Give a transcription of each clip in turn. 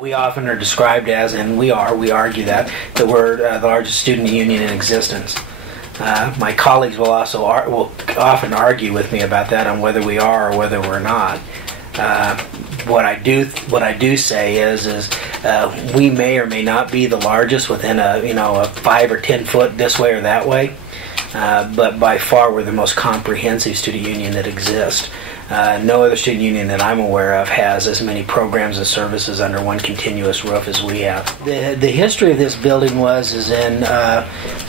We often are described as, and we argue that we're the largest student union in existence. My colleagues will often argue with me about that, on whether we are or whether we're not. What I do say is we may or may not be the largest within a 5 or 10 foot this way or that way, but by far we're the most comprehensive student union that exists. No other student union that I'm aware of has as many programs and services under one continuous roof as we have. The history of this building is in, I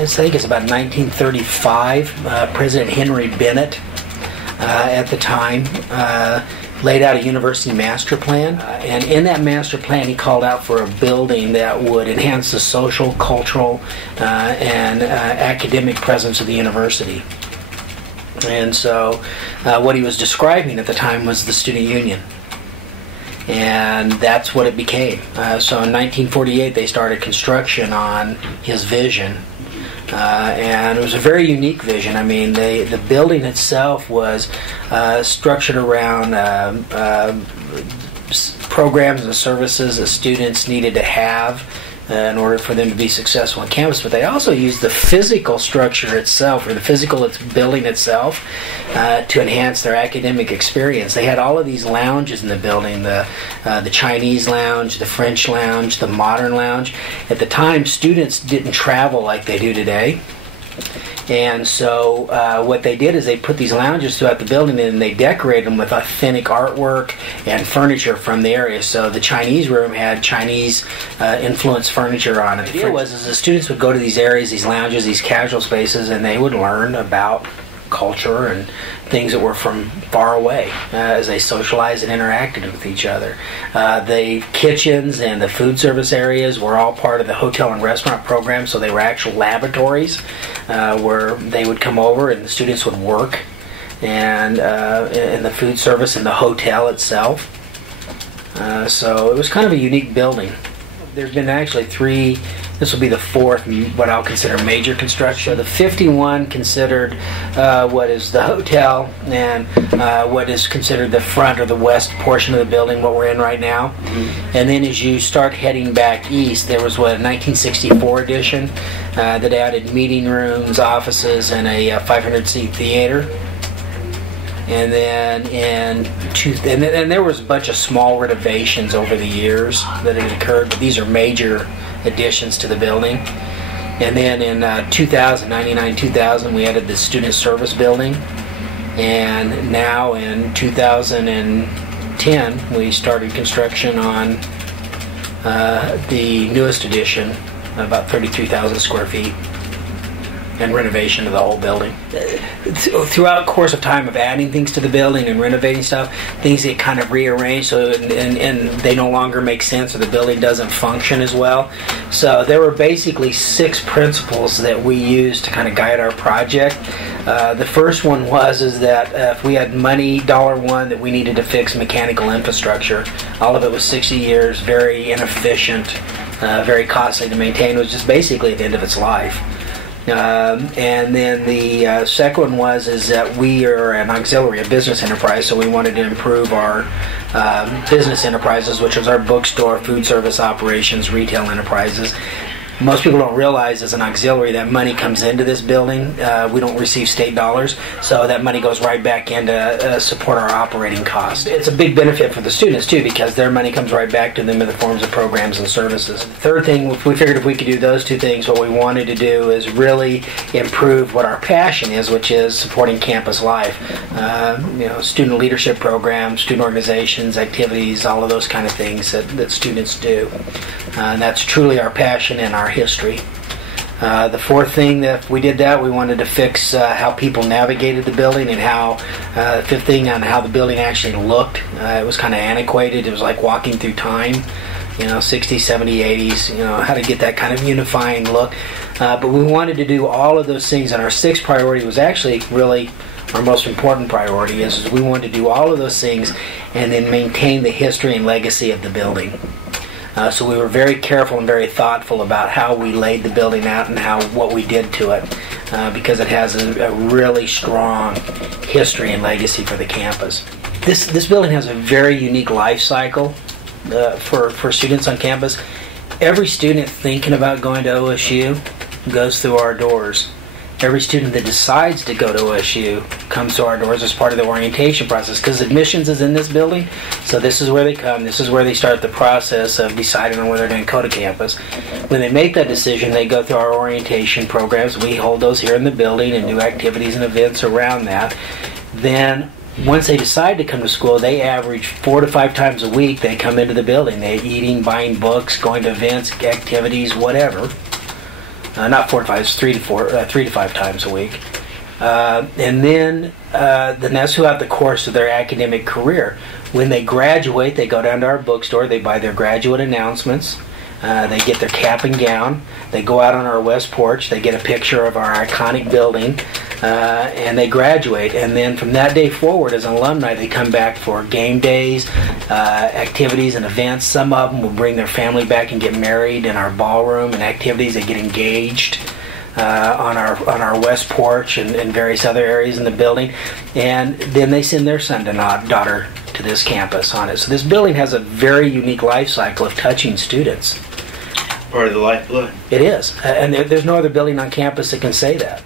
think it's about 1935. President Henry Bennett, at the time, laid out a university master plan, and in that master plan he called out for a building that would enhance the social, cultural, and academic presence of the university. And so what he was describing at the time was the student union. And that's what it became. So in 1948 they started construction on his vision. And it was a very unique vision. I mean, the building itself was structured around programs and services that students needed to have in order for them to be successful on campus, but they also used the physical structure itself, or the physical building itself, to enhance their academic experience. They had all of these lounges in the building, the Chinese lounge, the French lounge, the modern lounge. At the time, students didn't travel like they do today. And so what they did is they put these lounges throughout the building, and they decorated them with authentic artwork and furniture from the area. So the Chinese room had Chinese influenced furniture on it. The idea was the students would go to these areas, these lounges, these casual spaces, and they would learn about culture and things that were from far away as they socialized and interacted with each other. The kitchens and the food service areas were all part of the hotel and restaurant program, so they were actual laboratories where they would come over and the students would work and in the food service in the hotel itself. So it was kind of a unique building. There's been actually three. This will be the fourth, what I'll consider major construction. The 51 considered what is the hotel, and what is considered the front or the west portion of the building, what we're in right now. Mm-hmm. And then as you start heading back east, there was a 1964 edition that added meeting rooms, offices, and a 500-seat theater. And then and there was a bunch of small renovations over the years that had occurred, but these are major additions to the building. And then in 1999-2000, we added the student service building. And now in 2010, we started construction on the newest addition, about 33,000 square feet, and renovation of the whole building. Throughout the course of time of adding things to the building and renovating stuff, things get kind of rearranged, so and they no longer make sense, or the building doesn't function as well. So there were basically 6 principles that we used to kind of guide our project. The first one is that if we had money, $1, that we needed to fix mechanical infrastructure. All of it was 60 years, very inefficient, very costly to maintain. It was just basically at the end of its life. And then the second one is that we are an auxiliary, a business enterprise, so we wanted to improve our business enterprises, which is our bookstore, food service operations, retail enterprises. Most people don't realize as an auxiliary that money comes into this building. We don't receive state dollars, so that money goes right back in to support our operating costs. It's a big benefit for the students too, because their money comes right back to them in the forms of programs and services. The third thing, we figured if we could do those 2 things, what we wanted to do is really improve what our passion is, which is supporting campus life. Student leadership programs, student organizations, activities, all of those kind of things that students do. And that's truly our passion and our history. The fourth thing that we did that, we wanted to fix how people navigated the building, and fifth thing on how the building actually looked. It was kind of antiquated. It was like walking through time, 60s, 70s, 80s, how to get that kind of unifying look. But we wanted to do all of those things, and our 6th priority was actually really our most important priority, is we wanted to do all of those things and then maintain the history and legacy of the building. So we were very careful and very thoughtful about how we laid the building out and what we did to it, because it has a really strong history and legacy for the campus. This building has a very unique life cycle. for students on campus. Every student thinking about going to OSU goes through our doors. Every student that decides to go to OSU comes to our doors as part of the orientation process, because admissions is in this building, so this is where they come. This is where they start the process of deciding on whether they're going to go to campus. When they make that decision, they go through our orientation programs. We hold those here in the building and do activities and events around that. Then once they decide to come to school, they average 4 to 5 times a week. They come into the building. They're eating, buying books, going to events, activities, whatever. Not 4 to 5, it's 3 to 5 times a week. And then that's throughout the course of their academic career. When they graduate, they go down to our bookstore, they buy their graduate announcements, they get their cap and gown, they go out on our west porch, they get a picture of our iconic building, and they graduate. And then from that day forward, as an alumni, they come back for game days, activities and events. Some of them will bring their family back and get married in our ballroom and activities. They get engaged on our west porch and various other areas in the building. And then they send their son and daughter to this campus on it. So this building has a very unique life cycle of touching students. Part of the lifeblood. It is. And there's no other building on campus that can say that.